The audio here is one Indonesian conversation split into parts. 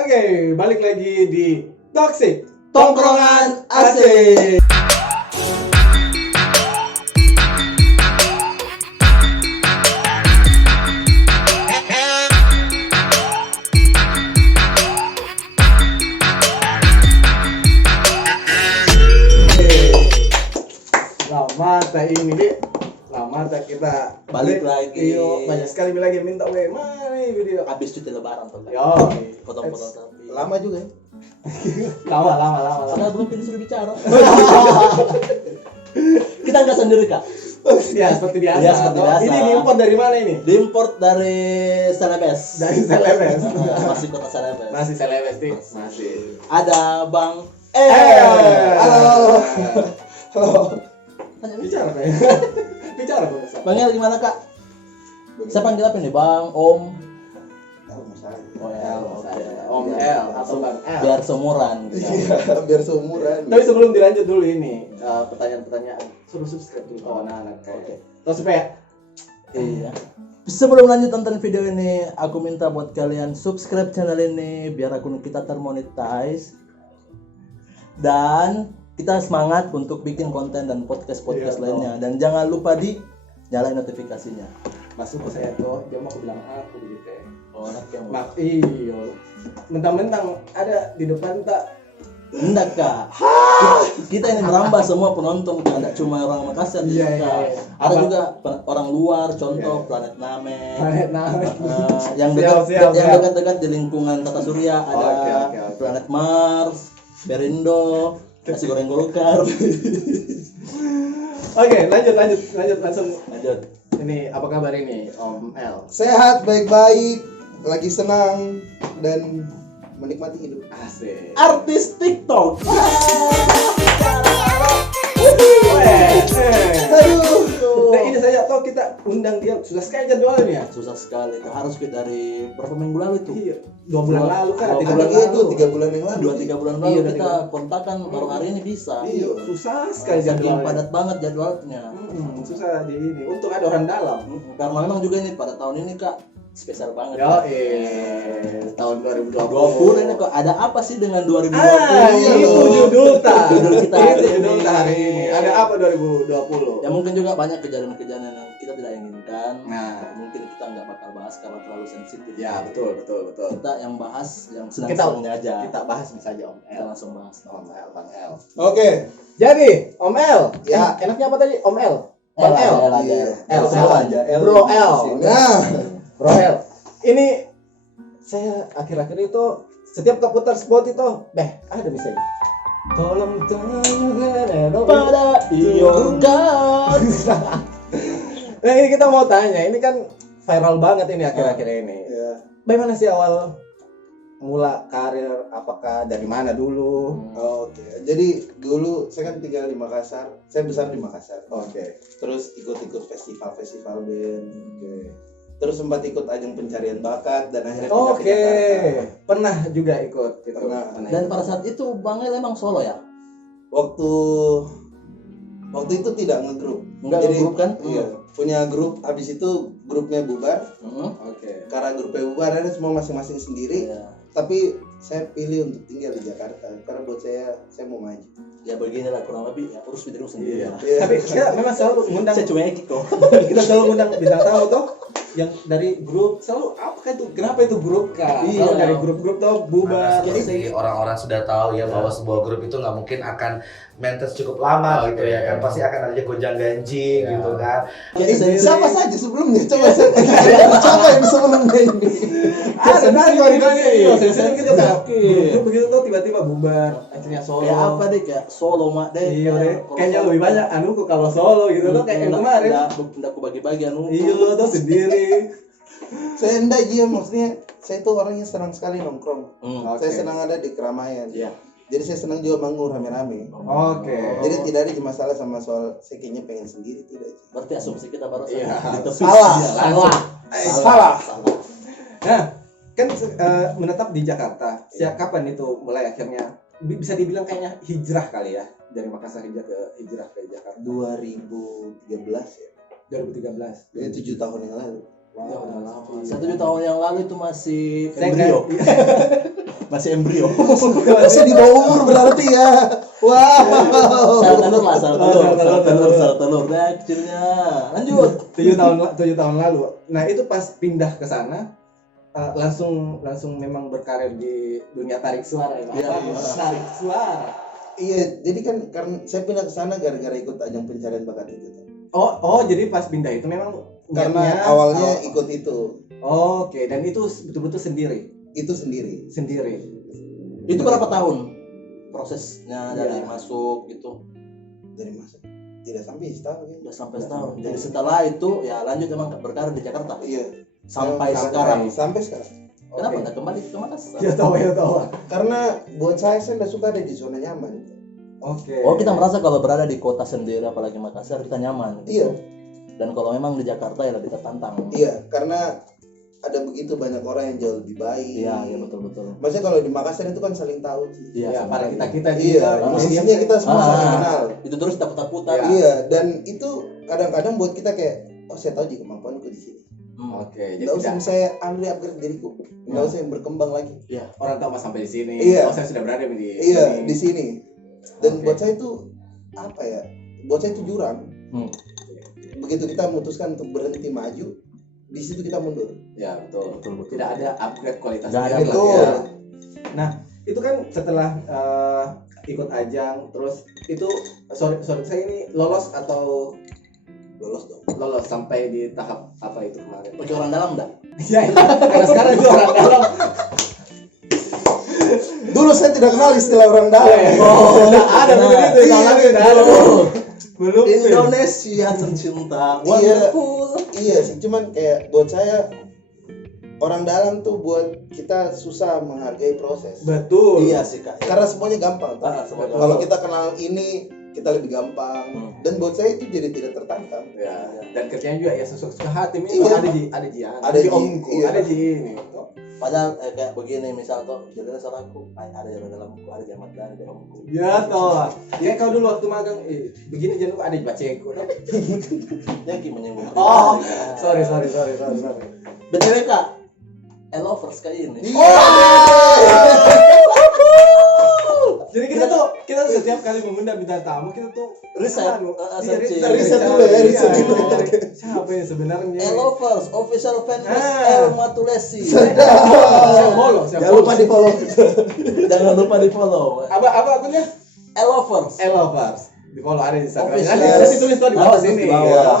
Oke, balik lagi di Toxic Tongkrongan Asik. Lama tak ini deh. Lama tak kita Balik lagi. Iyo, banyak sekali lagi minta mana nih video. Habis cuti lebaran tuh. Yo, Potong-potong tapi. Lama juga ya. lama. Karena belum disuruh bicara. Kita nggak sendiri kak. Ya, seperti biasa. Ya, seperti biasa. Ini diimpor dari mana ini? Diimport dari Celebes. Dari Celebes. Masih kota Celebes. Masih Celebes nih. Masih. Ada Bang Halo. Halo. Bicara Pak. Bicara Pak. Bang El gimana kak? Saya panggil apa nih Bang? Om? Oh ya, Om L atau Bang L. biar seumuran. Biar seumuran. Tapi sebelum dilanjut dulu ini pertanyaan-pertanyaan, suruh subscribe dulu anak-anak kayak. Terus supaya Iya. Sebelum lanjut tonton video ini, aku minta buat kalian subscribe channel ini biar akun kita termonetize. Dan kita semangat untuk bikin konten dan podcast-podcast Iya, lainnya. Dan jangan lupa di nyalain notifikasinya. masuk ke saya tuh, dia mau bilang aku begitu. Oh, anak yang Iyo. Mentang-mentang ada di depan tak. Enggak kak. Kita ini merambah semua penonton, tidak cuma orang Makassar. Iya, Kak. iya. Ada Apa? juga orang luar, contoh Iya. Planet Namek. Planet Namek. Yang Siap. dekat-dekat di lingkungan Tata Surya ada Oke. Planet Mars, Perindo, nasi goreng Golkar. Oke, lanjut langsung. Lanjut. Ini apa kabar ini Om L? Sehat, baik-baik, lagi senang dan menikmati hidup. Asik. Artis TikTok. Aduh. Nah ini saya tahu kita undang dia sudah sekali jadwalnya. Susah sekali. Itu harus kita dari berapa minggu lalu tuh? Iya, 2 bulan lalu kan, 3 Dua Ada bulan dia lalu. tuh 3 bulan yang lalu. 2-3 bulan Iya, lalu udah kita kontakkan baru hari ini bisa. Iya, susah sekali Saking jadwalnya. padat banget jadwalnya. Susah di ini. Untung ada orang dalam. Karena memang juga ini pada tahun ini kak spesial banget. Yo, tahun 2020. Ini kok ada apa sih dengan 2020? Itu judul Judul kita hari Itu judul ini. hari ini. Ada apa 2020? Ya mungkin juga banyak kejadian-kejadian yang kita tidak inginkan. Nah. Mungkin kita nggak bakal bahas karena terlalu sensitif. Ya, betul. Kita yang bahas yang Kita senang-senangnya aja. Kita bahas bisa aja Om Kita L. langsung bahas. Om L, Bang L. Oke. Jadi, Om L. Ya. Enaknya apa tadi? Om L. Bang L. Iya. L Salah aja. aja. Bro L. Nah, Bro L. Ini saya akhir-akhir itu setiap tak putar spot itu, ada misalnya. Tolong jangan Pada yoga. Nah ini kita mau tanya, ini kan viral banget ini akhir-akhir ini. ya. Bagaimana sih awal mula karir? Apakah dari mana dulu? Oke. Jadi dulu saya kan tinggal di Makassar. Saya besar di Makassar. Oke. Terus ikut-ikut festival band. Oke. Terus sempat ikut ajang pencarian bakat dan akhirnya pindah ke Oke. Jakarta. Pernah juga ikut gitu. Pernah. Dan pada saat itu Bang El emang solo ya? Waktu itu tidak ngegrup. Enggak Jadi, grup kan? Iya, punya grup. Habis itu grupnya bubar. Oke. Karena grupnya bubar ada semua masing-masing sendiri. Iya. Tapi saya pilih untuk tinggal di Jakarta karena buat saya mau maju. Ya beginilah kurang lebih ya urus diri sendiri. Iya. Iya. Tapi kita memang selalu ngundang, Saya cuma ekik kok. kita selalu ngundang bintang tamu tuh yang dari grup, selalu apa itu, kenapa itu grup kak? Iya. Selalu dari grup-grup tuh bubar. Karena seperti orang-orang sudah tahu ya bahwa sebuah grup itu nggak mungkin akan maintain cukup lama gitu ya kan, pasti akan ada gonjang ganjing Ya. gitu kan. Siapa saja sebelumnya? Coba siapa yang sebelumnya ini? Ada kan Iya, sering gitu kan. Iya. Grup begitu tuh tiba-tiba bubar, akhirnya solo. Ya apa deh kayak solo mak deh. Iya deh, kayaknya lebih banyak anuku kalau solo gitu loh kayak yang kemarin. Enggak aku bagi-bagi anu. Iya lo tuh sendiri. Saya enggak dia maksudnya saya tuh orangnya senang sekali nongkrong. Oke. Saya senang ada di keramaian. Iya. Jadi saya senang juga manggung rame-rame. Oke. Jadi tidak ada masalah sama soal saya kayaknya pengen sendiri, tidak. Berarti asumsi kita baru Iya. Salah. Salah. Nah, kan menetap di Jakarta. Sejak kapan itu mulai akhirnya bisa dibilang kayaknya hijrah kali ya, dari Makassar hijrah ke Jakarta? 2013 ya. 2013. Jadi 7 tahun yang lalu. Wow. Saya 7 tahun yang lalu itu masih Saya embrio. Masih embrio. Masih di bawah umur berarti ya. Wow. Sel telur. Nah, kecilnya. Lanjut. 7 tahun lalu. Nah, itu pas pindah ke sana langsung memang berkarir di dunia tarik suara ya. Iya, iya. Tarik suara. Iya, jadi kan karena saya pindah ke sana gara-gara ikut ajang pencarian bakat itu. Oh, jadi pas pindah itu memang Karena niatnya- awalnya ikut itu. Oke, dan itu betul-betul sendiri. Itu sendiri. Itu berapa tahun prosesnya dari Iya. masuk gitu? Dari masa tidak sampai setahun ya. Udah sampai setahun. Jadi setelah itu ya lanjut emang berkarir di Jakarta. Iya. Sampai Sampai- sekarang. Sampai sekarang. Kenapa Oke. enggak kembali ke Makassar? Ya tahu. Karena buat saya nggak suka ada di zona nyaman. Oke. Oh, kita merasa kalau berada di kota sendiri apalagi Makassar kita nyaman. Gitu. Iya. Dan kalau memang di Jakarta ya lebih tertantang. Iya, karena ada begitu banyak orang yang jauh lebih baik. Iya, betul. Maksudnya kalau di Makassar itu kan saling tahu sih. Ya, pada kita Iya, mestinya kita semua saling kenal. Itu terus kita putar-putar. Ya. Iya, dan itu kadang-kadang buat kita kayak, oh saya tahu juga kemampuanku di sini. Oke, jadi Nggak usah tidak saya upgrade diriku, nggak usah yang berkembang lagi. Iya. orang tahu mas sampai di sini. Iya. Oh, saya sudah berada di Iya, di sini. Dan Oke. buat saya itu apa ya? Buat saya itu jurang. Hmm. Begitu kita memutuskan untuk berhenti maju, di situ kita mundur. Ya, betul. Betul. Tidak ada upgrade kualitas Nggak ada, diri lah betul. ya. Nah, itu kan setelah ikut ajang, terus itu sorry saya ini lolos atau Lolos dong. lolos sampai di tahap apa itu kemarin? Pakai orang dalam enggak? Ya, karena sekarang itu orang dalam. Dulu saya tidak kenal istilah orang dalam. Oh, tidak ada Nah, begitu itu. Tahun lalu tidak ada. Belum. Indonesia tercinta. Wonderful. Iya sih, cuman kayak buat saya orang dalam tuh buat kita susah menghargai proses. Betul. Iya sih, Kak. Karena semuanya gampang. Semuanya Kalau gampang. kita kenal ini, kita lebih gampang. Dan buat saya itu jadi tidak tertantang. Ya, dan kerjanya juga ya sesuai suka hati. Ini Iya. ada ji Ada ji, omku, iya. ada ji ini. Padahal kayak begini misal tuh jadi saudaraku, ada yang dalamku, ada yang mata, ada yang omku. Ya toh. Ya kau dulu waktu magang begini jangan lupa ada baceku. Yang menyinggung. Oh, sorry. BTW Kak, lovers kayak ini. Jadi kita tuh setiap kali mengundang bintang tamu kita tuh Riset, searching. Riset dulu ya, riset dulu. Siapa yang sebenarnya? Lovers, official fanbase Ah. El Matulesi. Saya follow. Jangan lupa di follow. Jangan lupa di follow. Apa akunnya? Lovers. Elovers. Di follow ada di Instagram. Official. Nanti tulis tuh di bawah Ada sini. di bawah. Ya.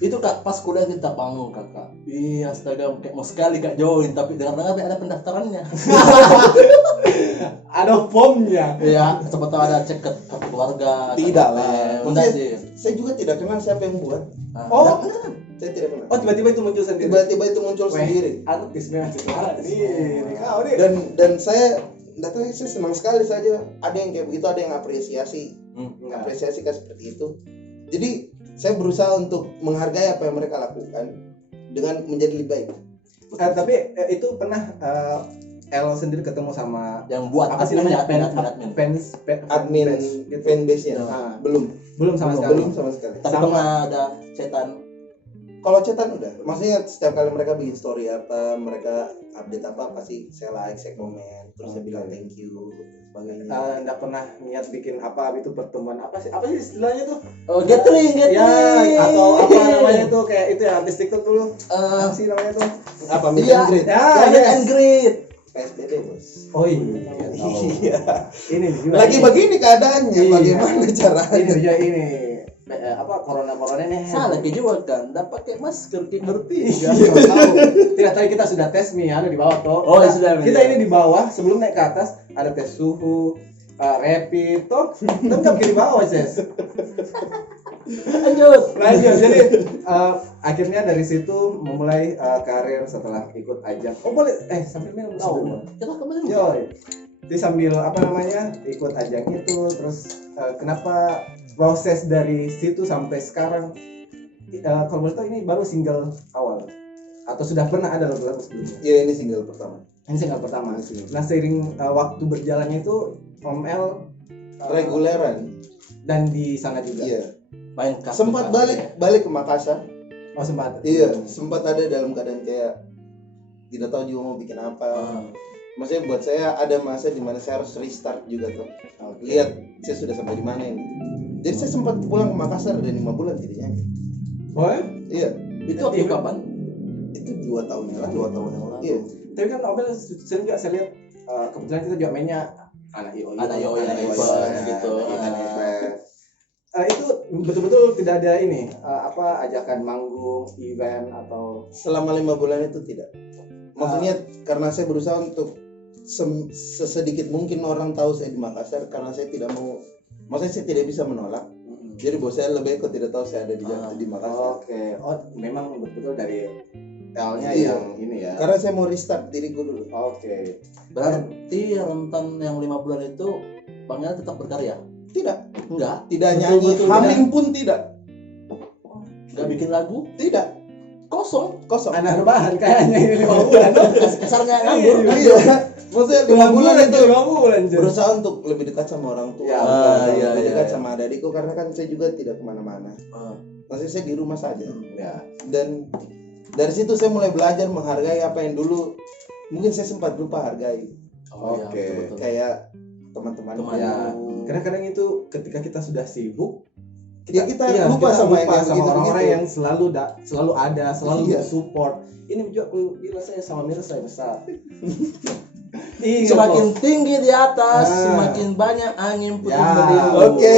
Itu Kak pas kuliah kita bangun Kakak. Iya, astaga kayak mau sekali Kak join tapi dengar-dengar ada pendaftarannya. Ada formnya. Iya, siapa tahu ada cek ke kartu keluarga. Tidak KTP. lah. Enggak sih. Saya juga tidak kenal siapa yang buat. Nah, Oh. Saya tidak kenal. Oh tiba-tiba itu muncul sendiri. Tiba-tiba itu muncul Weh, sendiri. artis memang sekarang nih kau nih. Dan saya nggak tahu, saya senang sekali saja ada yang kayak begitu, ada yang apresiasi kayak seperti itu. Jadi saya berusaha untuk menghargai apa yang mereka lakukan dengan menjadi lebih baik. Tapi itu pernah El sendiri ketemu sama yang buat apa sih namanya admin. Admin gitu. fanbase-nya Ah, belum sama sekali. belum sama sekali. Tapi Sama. pernah ada cetan. Kalau chatan udah, maksudnya setiap kali mereka bikin story apa, mereka update apa, pasti saya like, saya komen, terus saya bilang thank you, sebagainya. Nggak pernah niat bikin apa itu pertemuan apa sih istilahnya tuh Oh, gathering. ya atau apa namanya tuh kayak itu ya artis TikTok dulu apa sih namanya tuh Apa meet Iya. and greet? ya Meet yes. and greet. PSBB bos. Oh iya tahu. Iya. Ini juga Lagi begini keadaannya, Iya. bagaimana caranya? ini juga ini apa corona ini Salah kayak juga kan, enggak pakai masker kayak ngerti. Iya, tahu. Tidak tadi kita sudah tes nih, di bawah toh. Oh, Kita- sudah, Kita iya. ini di bawah, sebelum naik ke atas ada tes suhu, rapid toh. Tetap di bawah, Ses. Lanjut. Jadi akhirnya dari situ memulai karir setelah ikut ajang. Oh boleh, sambil minum tahu. Kita kemarin. Yoi. Jadi sambil apa namanya ikut ajang itu, terus kenapa proses dari situ sampai sekarang? Kalau boleh tahu ini baru single awal atau sudah pernah ada lagu-lagu sebelumnya? Ya ini single pertama. Ini single pertama. Nah seiring waktu berjalannya itu Om El Reguleran. dan di sana juga. Iya. Main kartu Sempat kan. balik ke Makassar. Oh sempat. Iya, sempat ada dalam keadaan kayak tidak tahu juga mau bikin apa. maksudnya buat saya ada masa di mana saya harus restart juga tuh. Lihat saya sudah sampai di mana ini. Jadi saya sempat pulang ke Makassar dan 5 bulan tidak nyanyi. Oh ya? Iya, Itu waktu kapan? itu 2 tahun yang lalu. 2 tahun yang lalu. Iya. Tapi kan Obel sering juga saya lihat kebetulan kita juga mainnya anak IO. Anak IO yang IO, event gitu. anak event. Itu betul-betul tidak ada ini ajakan manggung, event atau Selama 5 bulan itu tidak. Maksudnya karena saya berusaha untuk sesedikit mungkin orang tahu saya di Makassar, karena saya tidak mau, maksudnya saya tidak bisa menolak. Jadi bos saya lebih kok tidak tahu saya ada di Makassar. Oke. Oh, memang betul-betul dari L-nya Iya. yang ini ya. Karena saya mau restart diriku dulu. Oke. Berarti rentan yang 5 bulan itu Bang Yana tetap berkarya? Tidak, Enggak. tidak nyanyi, Betul, humming pun tidak. Enggak bikin lagu? Tidak, Kosong. kosong. Anak rebahan kayaknya ini 5 bulan. Kasarnya nganggur. Iya, maksudnya 5 bulan itu 5 bulan. Jen. berusaha untuk lebih dekat sama orang tua, Ya, iya, lebih iya, dekat iya. sama adikku, karena kan saya juga tidak kemana-mana. Maksudnya saya di rumah saja. Ya. Dan dari situ saya mulai belajar menghargai apa yang dulu mungkin saya sempat lupa hargai, Oh, iya, Oke. betul-betul. kayak teman-teman. Teman. Ya. dulu. Kadang-kadang itu ketika kita sudah sibuk, Ya, kita lupa sama yang kayak sama orang-orang begitu-begitu. yang selalu ada, selalu Iya. support. Ini juga aku bilang saya sama Mira saya besar. Iya, Semakin Bro. tinggi di atas, Ah. semakin banyak angin puting Ya. beliung. Oke.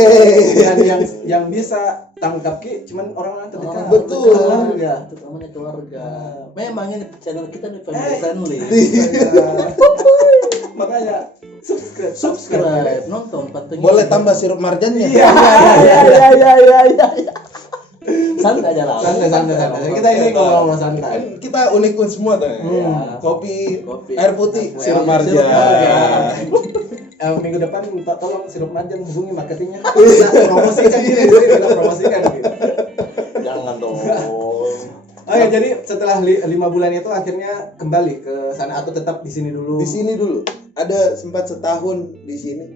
Dan yang bisa tangkap Ki cuman orang-orang terdekat. Betul. Keluarga. Itu namanya keluarga. Memang ini channel kita nih Eh. family friendly. Makanya Subscribe, nonton, pantengin. Boleh tambah sirup marjannya. Iya. Iya. Santai aja lah. Santai. Kita ini ngomong santai. Kan kita unik pun semua tuh. Iya. Kopi, Kopi. air putih, Sirup sirup marjan. marjan. Minggu depan minta tolong sirup marjan hubungi marketingnya. Kita promosikan ini, kita promosikan gitu. Jangan dong. Oh ya, jadi setelah 5 bulan itu akhirnya kembali ke sana atau tetap di sini dulu? Di sini dulu. Ada sempat setahun di sini.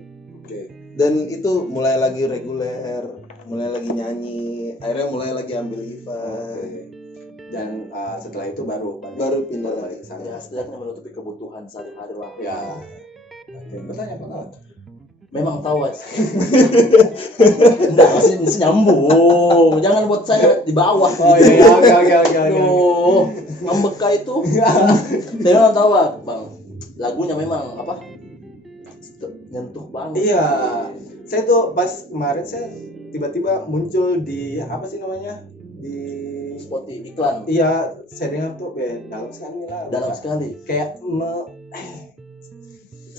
Oke. Dan itu mulai lagi reguler, mulai lagi nyanyi, akhirnya mulai lagi ambil event. Dan setelah itu baru Pindah balik ke lagi. sana. Ya, setidaknya menutupi kebutuhan sehari-hari lah. Ya. Oke, bertanya apa? Memang tahu guys. Enggak, masih nyambung. Jangan buat saya di bawah. Oh gitu. iya, oke. Aduh, ngambek itu. Saya memang tahu Bang. Lagunya memang apa? Nyentuh banget. Iya. Saya tuh pas kemarin saya tiba-tiba muncul di apa sih namanya? Di Spotify iklan. Iya, saya dengar tuh dalam sekali lah. Dalam sekali. Kayak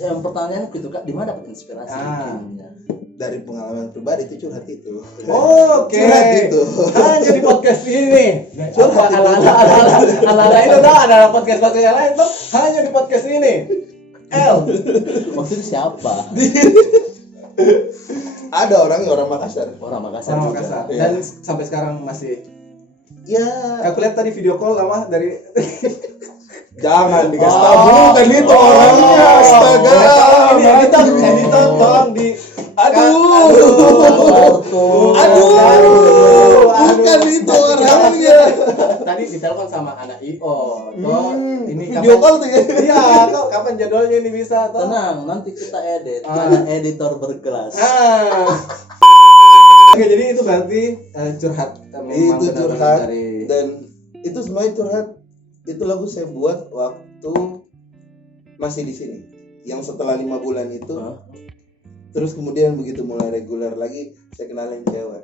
Yang pertanyaan itu Kak, di mana dapat inspirasi bikinnya? Dari pengalaman pribadi itu curhat itu. Oke. Curhat itu. Hanya di podcast ini. Curhat itu. Ala-ala itu tuh ada podcast yang lain tuh hanya di podcast ini. L. Waktu itu siapa? Ada orang Makassar. Orang Makassar. Sama juga. Makassar. Iya. Dan sampai sekarang masih. Ya, Aku lihat tadi video call lama dari. jangan dikasih tahu bukan itu orangnya. Astaga. Ini editor tolong di. Bukan itu orangnya. Tadi ditelepon sama anak IO. Toh, ini Video call tuh ya. Iya, toh kapan jadwalnya ini bisa toh? Tenang, nanti kita edit. Ah. Ada editor berkelas. Oke, jadi itu berarti curhat memang Itu benar-benar curhat dari dan itu semuanya curhat. Itu lagu saya buat waktu masih di sini. Yang setelah 5 bulan itu, Hah? terus kemudian begitu mulai reguler lagi, saya kenalin cewek.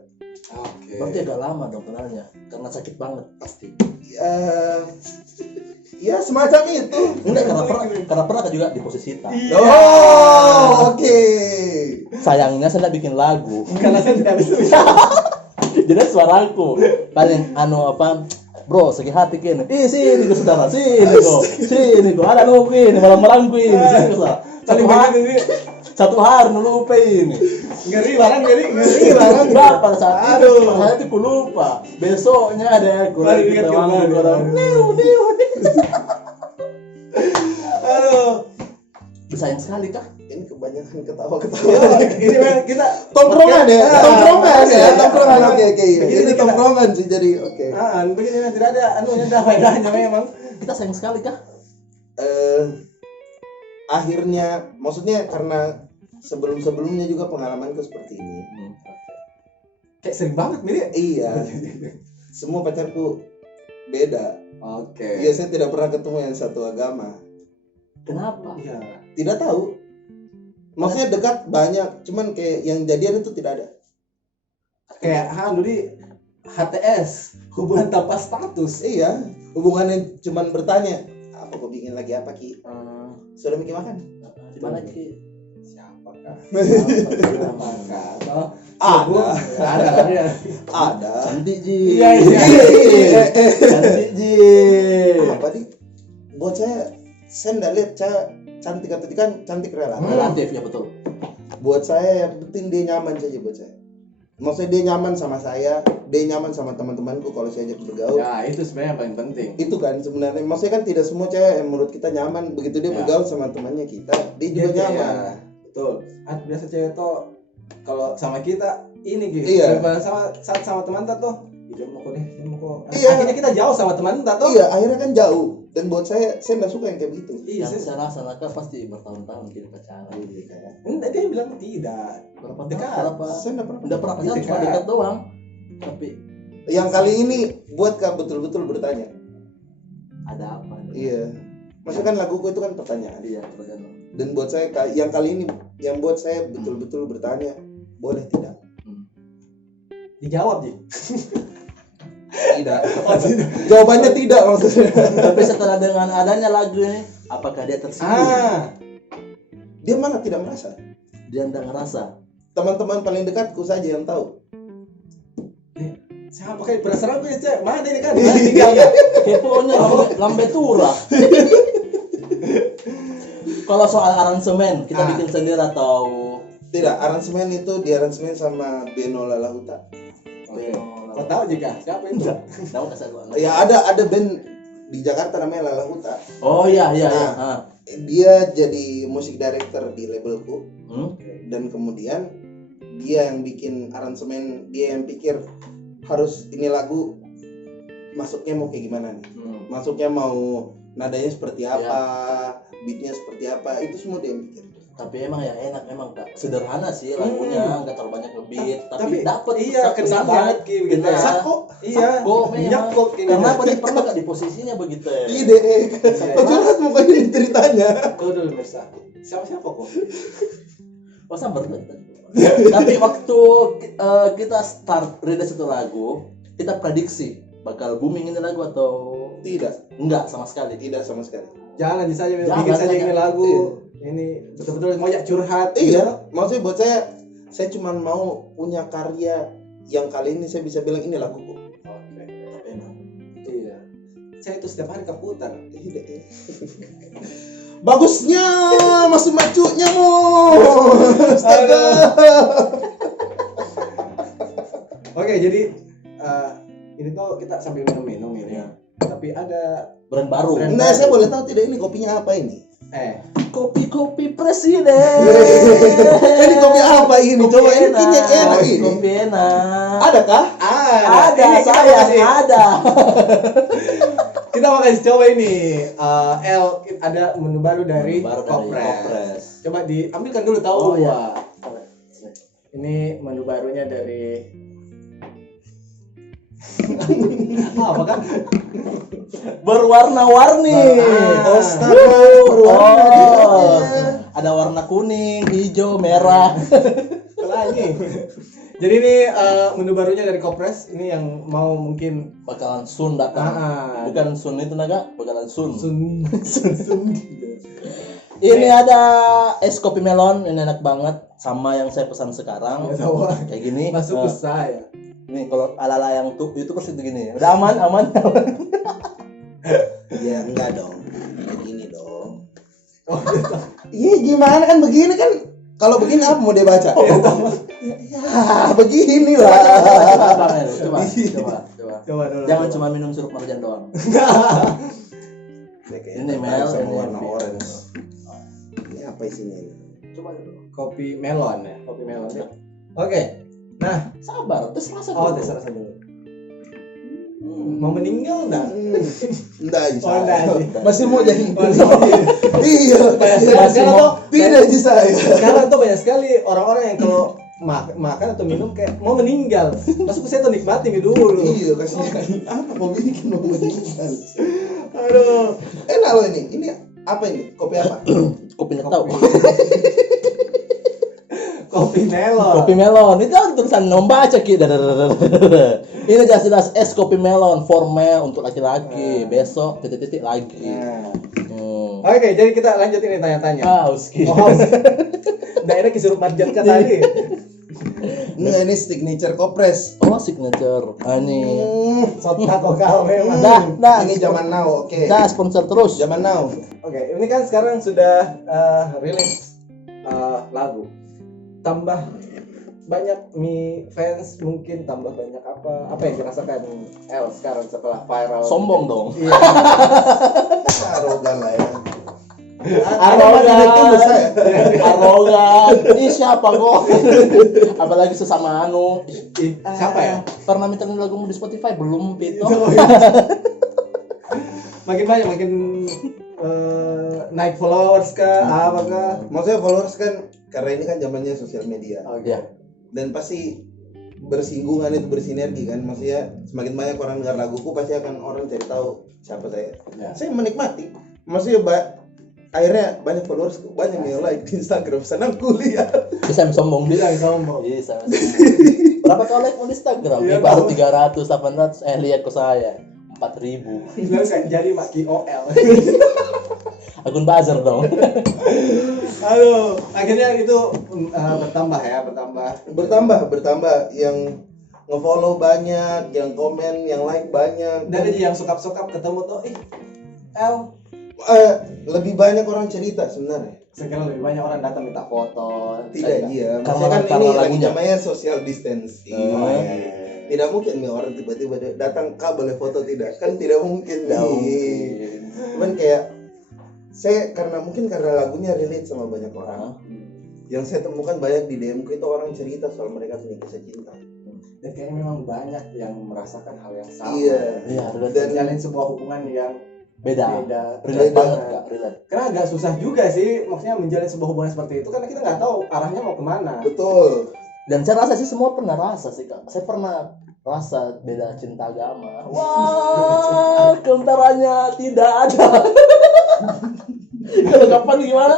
Oke. Berarti agak lama dong kenalnya. Karena sakit banget pasti. Ya semacam itu. Enggak, karena pernah juga di posisi kita. Oh, oke. Sayangnya saya nggak bikin lagu. Karena saya tidak bisa. Jadi suaraku paling bro segi hati kini. Sini kok saudara, sini kok ada nunggu ini malam-malam ini sini kok. Satu hari nunggu ini. Ngeri barang. Pada saat itu, pada saat itu aku lupa. Besoknya ada aku Baru lagi ingat kita kembali. manggung orang. Aduh. Sayang sekali kah? Ini kebanyakan Ya, ketawa-ketawa. ini memang kita Tongkrongan ya, tongkrongan ya, Ah, tongkrongan. Oke. Begini Ini kita- tongkrongan sih jadi oke. begini tidak ada anunya dah faedahnya memang. Kita sayang sekali kah? akhirnya maksudnya karena sebelum-sebelumnya juga pengalamanku seperti ini. Kayak sering banget mirip. Iya. Semua pacarku beda. Oke. Iya, saya tidak pernah ketemu yang satu agama. Kenapa? Iya. Tidak tahu. Maksudnya dekat banyak, cuman kayak yang jadian itu tidak ada. Kayak di HTS, hubungan tanpa status. Iya, hubungannya cuman bertanya, apa kau bikin lagi apa Ki? Sudah bikin makan? Di mana Ki? Siapakah? Ada. Ada. Cantik Ji. Iya. Cantik Ji. Apa nih? Buat saya nggak lihat cantik atau kan cantik relatif. Relatif ya betul. Buat saya yang penting dia nyaman saja buat saya. Maksudnya dia nyaman sama saya, dia nyaman sama teman-temanku kalau saya ajak bergaul. Ya, itu sebenarnya yang paling penting. Itu kan sebenarnya, maksudnya kan tidak semua cewek yang menurut kita nyaman begitu dia Ya. bergaul sama temannya kita, dia juga Gitu, nyaman. ya. Betul. Biasa cewek tuh kalau sama kita ini gitu. Iya. Saat sama teman tuh, dia mau kok deh, dia mau kok. Iya. Akhirnya kita jauh sama teman tuh. Iya, akhirnya kan jauh. Dan buat saya nggak suka yang kayak begitu. Iya Yang sih. saya rasa Naka pasti bertahun-tahun jadi pacaran. Enggak, dia bilang tidak. Berapa Dekat. tahun? Berapa? Saya nggak pernah. Udah pernah pacaran cuma Dekat. dekat doang. Tapi Yang kali ini buat kak betul-betul bertanya. ada apa? Iya. Maksudnya kan laguku itu kan pertanyaan. Iya, tergantung. Dan buat saya yang kali ini yang buat saya betul-betul bertanya, boleh tidak? Dijawab, Ji. Tidak. Jawabannya tidak maksudnya. Tapi setelah dengan adanya lagu ini, apakah dia tersinggung? Dia malah tidak merasa. Dia enggak ngerasa. Teman-teman paling dekatku saja yang tahu. Siapa kayak penasaran gue cek mana ini kan? Mana tinggalnya? Keponya lambe turah. Kalau soal aransemen, kita bikin sendiri atau Tidak, aransemen itu diaransemen sama Beno Lalahuta. Oke. Kau tahu Jika? Siapa itu? tahu kasih gua? Ya ada band di Jakarta namanya Lalahuta. Oh iya iya iya. Nah. Dia jadi musik director di labelku. Hmm? Dan kemudian dia yang bikin aransemen, dia yang pikir harus ini lagu masuknya mau kayak gimana nih, masuknya mau nadanya seperti apa, beatnya seperti apa, itu semua dia yang pikir. Tapi emang ya enak memang Kak. Sederhana sih lagunya, enggak terlalu banyak ngebeat, tapi dapat iya kena banget gitu ya. Benar. Sako. Iya. Sako memang. Nyakok gitu. Karena apa dia pernah gak di posisinya begitu ya? Ide, curhat mukanya di ceritanya. Tuh dulu Mirsa. Siapa kok? Oh sambar tapi waktu kita start rilis itu lagu, kita prediksi bakal booming ini lagu atau Tidak, enggak sama sekali. tidak sama sekali. Jangan saja Jangan, bikin saja jangan. ini lagu. Ini betul-betul mau curhat. Iya, maksudnya buat saya cuma mau punya karya yang kali ini saya bisa bilang ini laguku. Oke. Tapi emang Iya. Saya itu setiap hari keputar. Tidak. Bagusnya masih macunya mo. Astaga. Oke, jadi ini tuh kita sambil minum ini. Tapi ada brand baru. Nah, saya boleh tahu tidak ini kopinya apa ini? Kopi presiden. Ini kopi apa ini? Coba ini kayaknya enak ini. Kopi enak. Adakah? Ada, Ini kita saya kasih- ada. Kita mau kasih coba ini. Ada menu baru dari Baru dari Kopres. Kopres. Coba diambilkan dulu tahu. Oh, iya. Wah. Ini menu barunya dari apa kan? Berwarna-warni. Oh, berwarna. Oh, ada warna kuning, hijau, merah. Lagi. Jadi ini menu barunya dari Kopres. Ini yang mau mungkin Bakalan sun datang. Bukan sun itu naga, bakalan sun. sun. Ini ada es kopi melon, ini enak banget sama yang saya pesan sekarang. Ya, tahu. Kayak gini. Masuk ke saya. Nih kalau ala-ala yang tuh itu pasti begini. Udah aman, aman. Ya enggak dong. Begini dong. Oh, gitu. Iya gimana kan begini kan? Kalau begini apa mau dia baca? Ya begini lah. Coba. Coba dulu. Jangan cuma minum sirup marjan doang. Ini Mel, sama ini warna Vivi. orange. Ini apa isinya ini? Coba dulu. Kopi melon ya, kopi melon. Ya. Oke. Nah, Sabar, tes rasa oh dulu. tes rasa dulu. Mau meninggal enggak? Enggak Ji, Oh, enggak, saya. Ji. Masih mau jadi. Oh, Iya. Masih mau. Tidak Ji saya. Sekarang tuh banyak sekali orang-orang yang kalau makan atau minum kayak mau meninggal. Maksudku saya tuh nikmati dulu. Iya, kasihan. Apa kau bikin mau meninggal? Aduh. Enak loh ini. Ini apa ini? Kopi apa? Kopi nggak tahu. Kopi melon. Kopi melon. Itu ada tulisan membaca Ki. Ini jelas es kopi melon formal untuk laki-laki. Besok titik-titik lagi. Nah. Hmm. Oke, jadi kita lanjut ini tanya-tanya. Haus Ki. Oh, daerah kisuruh marjat kan tadi. Enggak, ini signature kopres. Oh, signature. Ah, ini. Sotak kok kau memang. Dah. Ini zaman now, oke. Dah sponsor terus. Zaman now. Oke, ini kan sekarang sudah rilis lagu. Tambah banyak fans mungkin, tambah banyak apa yang dirasakan El sekarang setelah viral. Sombong dong. Iya. Arogan lah ya. Arogan. Arogan. Ini siapa kok? Apalagi sesama anu. Siapa ya? Pernah minta lagumu di Spotify belum Pito? Makin banyak, makin naik followers kah, apa kah? Maksudnya followers kan karena ini kan zamannya sosial media. Ya. Dan pasti bersinggungan itu bersinergi kan. Maksudnya semakin banyak orang dengar laguku pasti akan orang cari tahu siapa saya. Ya. Saya menikmati. Maksudnya akhirnya banyak followers, banyak yang like di Instagram. Senang kuliah. Bisa sombong dia. Bilang sombong. Bisa. Berapa kau like di Instagram? Iya, Baru tahu. 300, 800. Lihat ke saya 4.000. Bilang kan jadi Maki OL. Akun buzzer dong. Aduh, akhirnya itu bertambah. Bertambah yang ngefollow banyak, yang komen, yang like banyak. Dan ada yang sokap-sokap ketemu tuh, El. Lebih banyak orang cerita sebenarnya. Sekarang lebih banyak orang datang minta foto. Tidak iya, Karena- maksudnya kan karena ini lagi lagunya. namanya social distancing. Oh, iya. Tidak mungkin nih orang tiba-tiba datang, Kak boleh foto tidak? Kan tidak mungkin Tidak nih. mungkin. Cuman kayak saya karena lagunya relate sama banyak orang. Yang saya temukan banyak di DM ku itu orang cerita soal mereka punya kisah cinta. Dan kayaknya memang banyak yang merasakan hal yang sama. Iya. Iya, relate. Dan Menjalin sebuah hubungan yang beda. beda. Relate Beda. banget Kak, relate. Karena agak susah juga sih, maksudnya menjalin sebuah hubungan seperti itu karena kita nggak tahu arahnya mau kemana. betul. Dan saya rasa sih semua pernah rasa sih Kak. Saya pernah rasa beda cinta agama. Wah, kentaranya tidak ada. Kalau kapan gimana?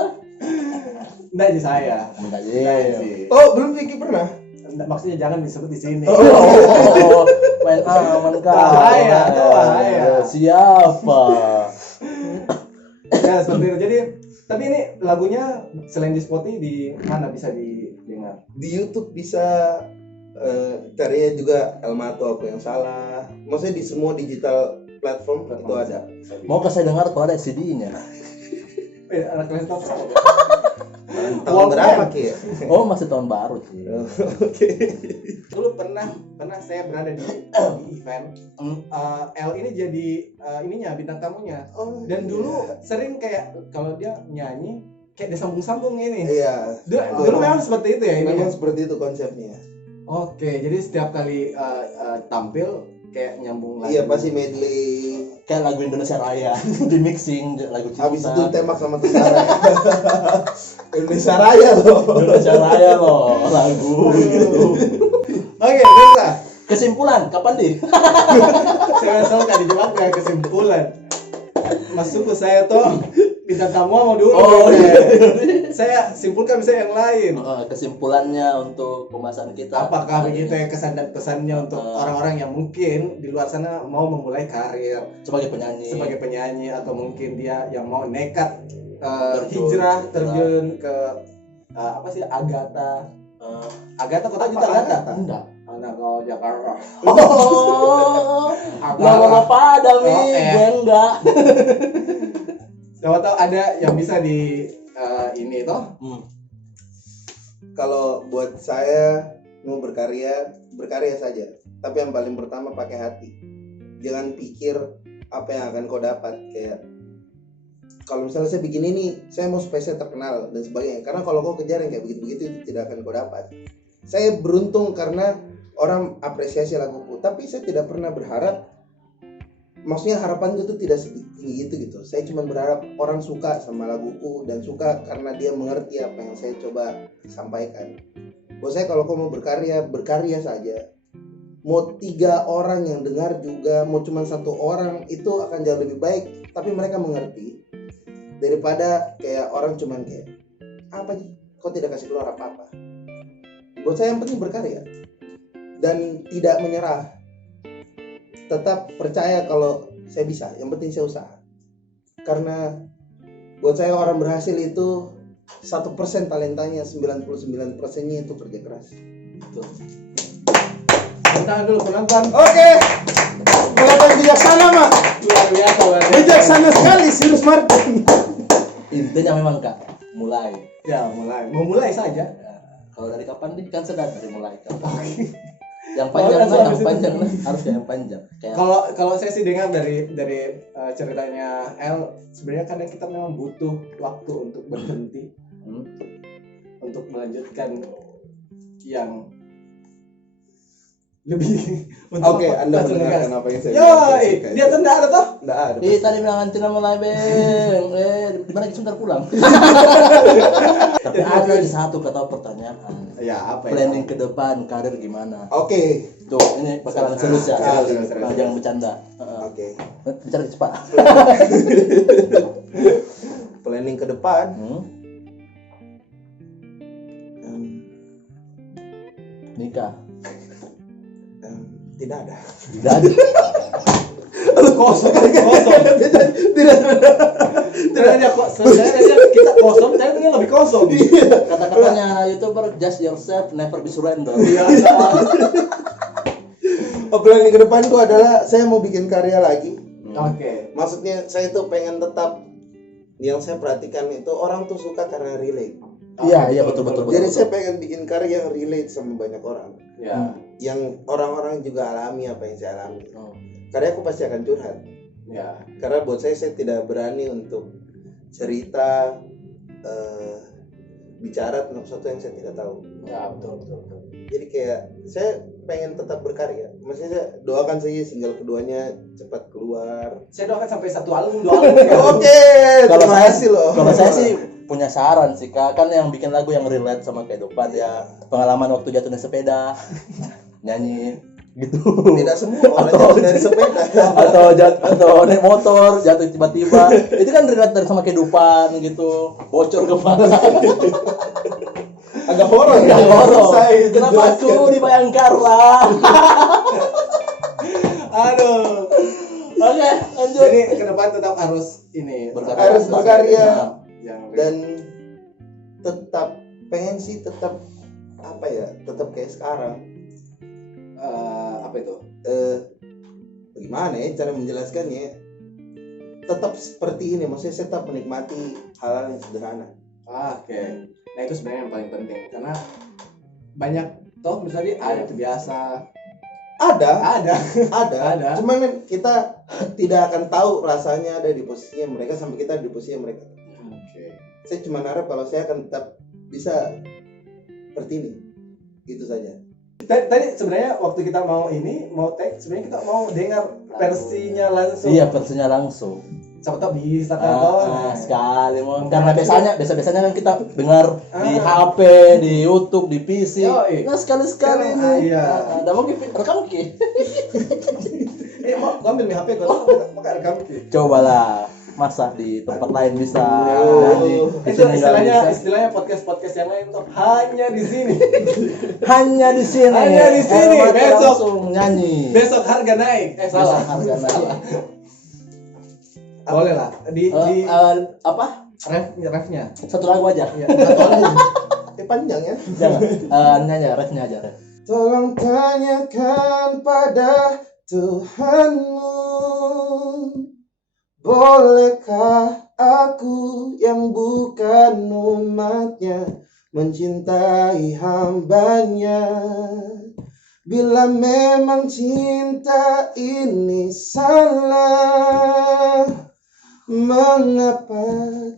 Enggak sih saya. Enggak Enggak sih. Oh, belum Vicky pernah? Enggak, maksudnya jangan disebut di sini. Oh, main aman Kak. Bahaya, itu bahaya. Siapa? Ya seperti itu. Jadi, tapi ini lagunya selain di Spotify di mana bisa didengar? Di YouTube bisa carinya juga Elmato aku yang salah. Maksudnya di semua digital platform itu ada. Mau ke saya dengar kalau ada CD-nya. Anak kelas top. Tahun berapa Ki? Oh, masih tahun baru sih. Oke. Dulu pernah saya berada di event. L ini jadi ininya bintang tamunya. Oh, Dan iya. dulu sering kayak kalau dia nyanyi kayak disambung-sambung ini. Iya. Dulu memang seperti itu ya ini. Memang seperti itu konsepnya. Oke, jadi setiap kali tampil kayak nyambung lagi. Iya, pasti medley. Kayak lagu Indonesia Raya di mixing lagu cinta. Habis itu tembak sama tentara. Indonesia Raya loh. Indonesia Raya loh lagu itu. Oke, bisa. Kesimpulan kapan di? Saya selalu kali jawab kayak kesimpulan. Masuk ke saya tuh bintang tamu mau dulu. Oh, iya. Saya simpulkan bisa yang lain. Kesimpulannya untuk pembahasan kita. Apakah begitu ya kesan dan pesannya untuk Oh. orang-orang yang mungkin di luar sana mau memulai karir sebagai penyanyi? sebagai penyanyi atau mungkin dia yang mau nekat Terjun. terjun ke apa sih Agatha kota Apa juga Agatha Agatha? Enggak. anak kau Jakarta Oh, nama pada mi, gue enggak. siapa tahu ada yang bisa di ini toh Kalau buat saya mau berkarya saja. Tapi yang paling pertama pakai hati. Jangan pikir apa yang akan kau dapat. Kayak kalau misalnya saya bikin ini, saya mau supaya saya terkenal dan sebagainya. Karena kalau kau kejar yang kayak begitu-begitu itu tidak akan kau dapat. Saya beruntung karena orang apresiasi laguku, tapi saya tidak pernah berharap maksudnya harapanku tuh tidak setinggi itu gitu. Saya cuma berharap orang suka sama laguku dan suka karena dia mengerti apa yang saya coba sampaikan. Buat saya kalau kau mau berkarya saja. Mau 3 orang yang dengar juga, mau cuma 1 orang, itu akan jauh lebih baik. Tapi mereka mengerti daripada kayak orang cuman kayak apa sih, kau tidak kasih keluar apa-apa. Buat saya yang penting berkarya dan tidak menyerah. Tetap percaya kalau saya bisa, yang penting saya usaha. Karena buat saya orang berhasil itu 1% talentanya, 99%-nya itu kerja keras. Tangan dulu penonton. Oke. Penonton bijaksana, Mak. Luar biasa, Bijaksana sekali Sirus Martin. Intinya memang Kak, mulai. Ya, memulai saja. Ya, kalau dari kapan nih kan sedang dari mulai kan. Yang Oh, panjang harus yang panjang. Kayak Kalau saya sih dengar dari ceritanya El, sebenarnya kadang kita memang butuh waktu untuk berhenti, untuk melanjutkan yang lebih. Oke, Anda mendengarkan apa yang saya Yo, bilang. dia tuh enggak ada toh? Enggak ada. tadi bilang antina mulai beng. Di mana sebentar pulang. Tapi ada di satu kata pertanyaan. Ya, apa ya? Planning ke depan karir gimana? Oke. Tuh, ini bakalan serius ya. Serius. Jangan bercanda. Oke. Bicara cepat. Planning ke depan. Nikah. Tidak ada. Tidak ada. Kosong. Tidak ada. kok. Sebenarnya kita kosong, tapi ini lebih kosong. Kata-katanya YouTuber, just yourself, never be surrender. Iya. Planning ke depanku adalah saya mau bikin karya lagi. Oke. Maksudnya saya tuh pengen tetap, yang saya perhatikan itu orang tuh suka karena relate. Iya, betul. Jadi saya pengen bikin karya yang relate sama banyak orang. Ya. Yang orang-orang juga alami apa yang saya alami. Oh. Karena aku pasti akan curhat. Ya. Karena buat saya tidak berani untuk cerita, bicara tentang sesuatu yang saya tidak tahu. Ya, betul. Jadi kayak saya pengen tetap berkarya. Maksudnya saya doakan saja single keduanya cepat keluar. Saya doakan sampai 1 album, 2 album. Ya. Oke, Kalau terima saya kasih loh. Kalau saya sih punya saran sih Kak, kan yang bikin lagu yang relate sama kehidupan ya, pengalaman waktu jatuh dari sepeda, nyanyi gitu. Tidak semua orang jatuh dari sepeda. atau naik motor jatuh tiba-tiba, itu kan relate dari sama kehidupan gitu, bocor kepala. Agak horor ya. Saya Kenapa jelaskan. aku dibayangkan lah? Aduh. Oke, lanjut. Jadi ke depan tetap harus ini Berkarya. Harus berkarya yang dan tetap pengen sih tetap apa ya, tetap kayak sekarang. apa itu? Bagaimana ya cara menjelaskannya? Tetap seperti ini, maksudnya saya tetap menikmati hal-hal yang sederhana. Oke. Nah, itu sebenarnya yang paling penting karena banyak toh misalnya ada itu biasa. Ada. Cuman kan kita tidak akan tahu rasanya ada di posisinya mereka sampai kita ada di posisinya mereka. Oke. Saya cuma harap kalau saya akan tetap bisa seperti ini. Gitu saja. Tadi sebenarnya waktu kita mau tag, sebenarnya kita mau dengar versinya langsung. Iya, versinya langsung. Siapa tahu bisa kan toh. Sekali mau, karena biasanya kan kita dengar di HP, di YouTube, di PC. Yoi. Nah sekali-sekali Sekarang, nih. iya. Ada mau rekam ki? Mau ambil nih HP kau pakai rekam. Cobalah, masa di tempat lain bisa. Nyanyi, di Itu sini nggak bisa. istilahnya podcast yang lain tuh hanya di sini. Hanya di sini. Hanya di sini. Mata Besok. langsung nyanyi. Besok harga naik. Salah Salah. harga naik. Boleh lah. Di Apa? refnya. Satu lagu aja. Iya, satu album. Panjang ya. Jangan. Nyanyi, refnya aja. Ref. Tolong tanyakan pada Tuhanmu, bolehkah aku yang bukan umatnya mencintai hambanya? Bila memang cinta ini salah, mengapa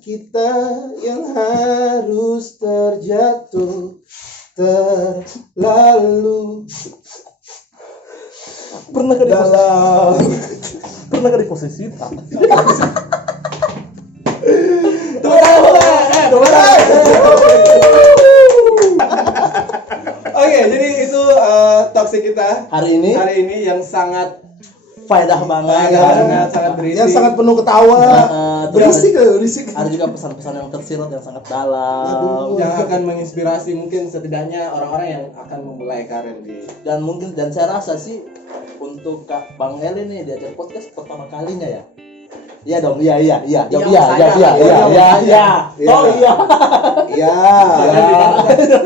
kita yang harus terjatuh terlalu Pernah ke dalam pernah di posisi kita. Oke, jadi itu toxic kita Hari ini hari ini yang sangat faedah banget kan. sangat berisi. Yang sangat penuh ketawa. Berisik, berisik. ada juga pesan-pesan yang tersirat yang sangat dalam. yang akan menginspirasi mungkin setidaknya orang-orang yang akan memulai karir di Dan saya rasa sih untuk Kak Bang Eli nih diajak podcast pertama kalinya ya. Iya dong, iya. Jawab iya. Oh iya. Iya.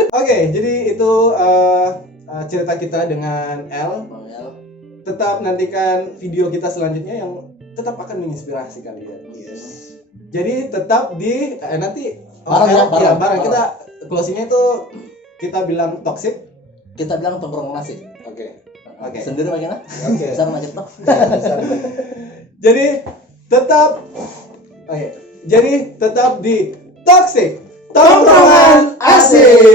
Oke, jadi itu cerita kita dengan L. Bang El. Tetap nantikan video kita selanjutnya yang tetap akan menginspirasi kalian. Yes. Jadi tetap di nanti Bareng. kita closingnya itu kita bilang toxic. Kita bilang tongkrong nasi. Oke. Sendiri bagaimana? Oke. Besar macet toh. Jadi tetap jadi tetap di toxic tongkrongan asik.